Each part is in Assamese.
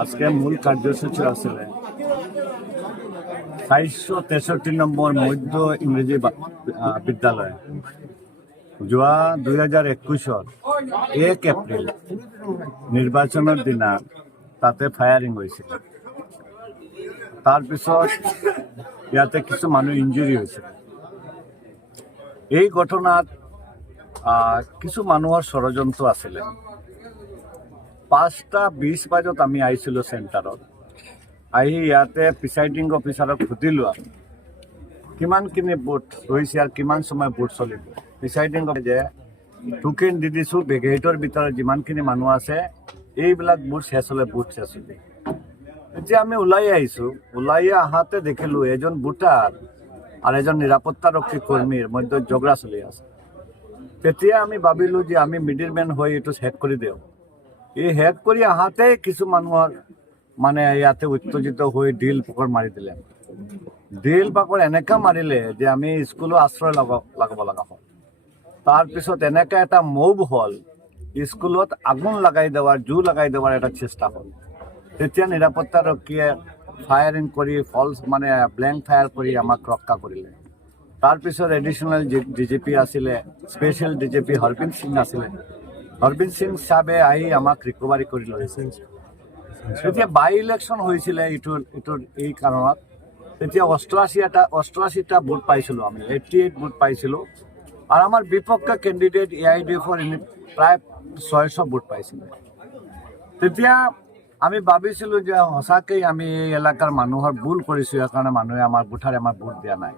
আজকে মূল কাৰ্যসূচি আসলে 463 নম্বৰ মধ্য ইংৰেজি বিদ্যালয় যোৱা 2021 1 এপ্ৰিল নিৰ্বাচনেৰ দিনা তাতে ফায়াৰিং হয়েছিল। তাৰপিছত ইয়াতে কিছু মানুহ ইঞ্জুৰি হয়েছিল। এই ঘটনাত কিছু মানুহৰ ষড়যন্ত্ৰ আছিলে। 5:20 বজাত আমি আহিছিলোঁ চেণ্টাৰত। আহি ইয়াতে প্ৰিচাইডিং অফিচাৰক সুধিলোঁ কিমানখিনি ভোট হৈছে আৰু কিমান সময় ভোট চলিব। প্ৰিচাইডিং যে টোকেন দি দিছোঁ, বেগেটৰ ভিতৰত যিমানখিনি মানুহ আছে এইবিলাক ভোট শেষ হ'লে ভোট শেষ হ'ব। এতিয়া আমি ওলাই আহিছোঁ, ওলাই আহাতে দেখিলোঁ এজন ভোটাৰ আর এজন নিরাপত্তারক্ষী কর্মীর মধ্যে ঝগড়া চলি আছে। তেতিয়া আমি ভাবিলোঁ যে আমি মিডিলম্যান হয়ে এইটো শেষ করে দিওঁ। এই শেষ কৰি আহাতে কিছু মানুহৰ মানে ইয়াতে উত্তেজিত হৈ ডিল পাকৰ মাৰি দিলে। ডিল পাকৰ এনেকা মাৰিলে যে আমি স্কুলো আশ্ৰয় লগাব লগা হ'ল। তাৰপিছত এনেকা এটা মুভ হ'ল, স্কুলত আগুন লগাই দেওয়ার জুই লগাই দেওয়ার এটা চেষ্টা হ'ল। তেতিয়া নিরাপত্তারক্ষীয়ে ফায়ারিং কৰি ফলস মানে ব্লেংক ফায়াৰ কৰি আমাক ৰক্ষা কৰিলে। তাৰপিছত এডিশনাল ডিজিপি আছিলে, স্পেশাল ডিজিপি হৰবিন্দ সিং আছিলে। হৰবিন্দ সিং সাহেবে আহি আমাক ৰিকভাৰী কৰি লৈছে। তেতিয়া বাই ইলেকশ্যন হৈছিলে ইটোৰ এই কাৰণত। তেতিয়া 88টা ভোট পাইছিলোঁ আমি, 88 ভোট পাইছিলোঁ। আৰু আমাৰ বিপক্ষ কেণ্ডিডেট AIDFৰ প্ৰায় 600 ভোট পাইছিলে। তেতিয়া আমি ভাবিছিলোঁ যে সঁচাকৈ আমি এই এলেকাৰ মানুহৰ ভুল কৰিছোঁ, ইয়াৰ কাৰণে মানুহে আমাৰ ভোট দিয়া নাই।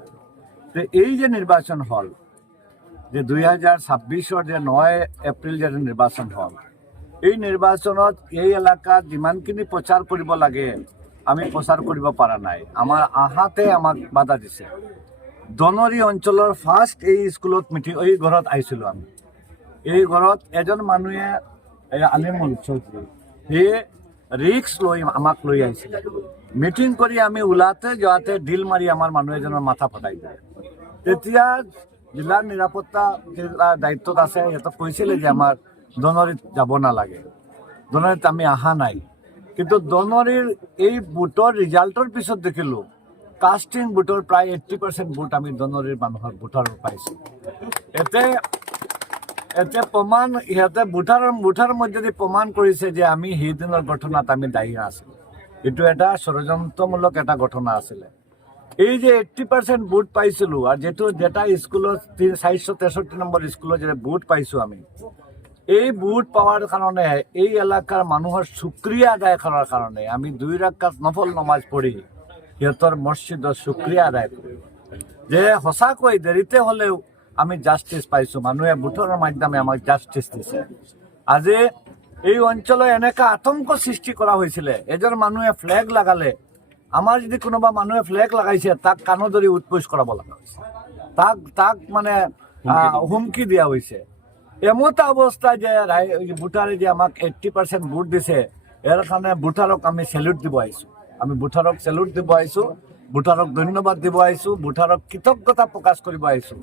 তো এই যে নিৰ্বাচন হ'ল, যে 2026 যে 9 এপ্ৰিল যে নিৰ্বাচন হ'ল, এই নিৰ্বাচনত এই এলেকাত যিমানখিনি প্ৰচাৰ কৰিব লাগে আমি প্ৰচাৰ কৰিব পৰা নাই। আমাৰ আহাতে আমাক বাধা দিছে। দনৰি অঞ্চলৰ ফাৰ্ষ্ট এই স্কুলত এই ঘৰত আহিছিলোঁ আমি। এই ঘৰত এজন মানুহে আলিমুল চৌধুৰী সেই ৰিক্স লৈ আমাক লৈ আহিছিলে। মিটিং কৰি আমি ওলাতে যোৱাতে ডিল মাৰি আমাৰ মানুহ এজনৰ মাথা ফটাই দিয়ে। তেতিয়া জিলাৰ নিৰাপত্তা দায়িত্বত আছে, সিহঁতক কৈছিলে যে আমাৰ দনৰিত যাব নালাগে, দনৰিত আমি অহা নাই। কিন্তু দনৰিৰ এই ভোটৰ ৰিজাল্টৰ পিছত দেখিলোঁ কাষ্টিং ভোটৰ প্ৰায় 80% ভোট আমি দনৰিৰ মানুহৰ ভোটাৰ পাইছোঁ। এতিয়া প্ৰমাণ ইহঁতে ভোটাৰৰ মধ্যে প্ৰমাণ কৰিছে যে আমি সেইদিনৰ ঘটনাত আমি দায়ী আছিলোঁ। এইটো এটা ষড়যন্ত্ৰমূলক এটা ঘটনা আছিলে। এই যে 80% ভোট পাইছিলোঁ আৰু যেটা স্কুলত 463 নম্বৰ স্কুলত যে ভোট পাইছোঁ আমি, এই ভোট পাৱাৰ কাৰণে এই এলেকাৰ মানুহৰ শুক্ৰিয়া আদায় কৰাৰ কাৰণে আমি 2 ৰাকাত নফল নমাজ পঢ়ি সিহঁতৰ মছজিদৰ শুক্ৰিয়া আদায় কৰোঁ যে সঁচাকৈ দেৰিতে হ'লেও আমি জাষ্টিছ পাইছোঁ। মানুহে ভোটৰ মাধ্যমে আমাক জাষ্টিছ দিছে। আজি এই অঞ্চলে এনেকা আতংক সৃষ্টি কৰা হৈছিলে, এজন মানুহে ফ্লেগ লাগালে, আমাৰ যদি কোনোবা মানুহে ফ্লেগ লাগাইছে তাক কাণত ধৰি উৎপোচ কৰাব লগা হৈছে, তাক মানে হুমকি দিয়া হৈছে। এমতা অৱস্থা যে ভোটাৰে যে আমাক 80% ভোট দিছে, ইয়াৰ কাৰণে ভোটাৰক আমি চেলুট দিব আহিছোঁ। আমি ভোটাৰক চেলুট দিব আহিছোঁ, ভোটাৰক ধন্যবাদ দিব আহিছোঁ, ভোটাৰক কৃতজ্ঞতা প্ৰকাশ কৰিব আহিছোঁ।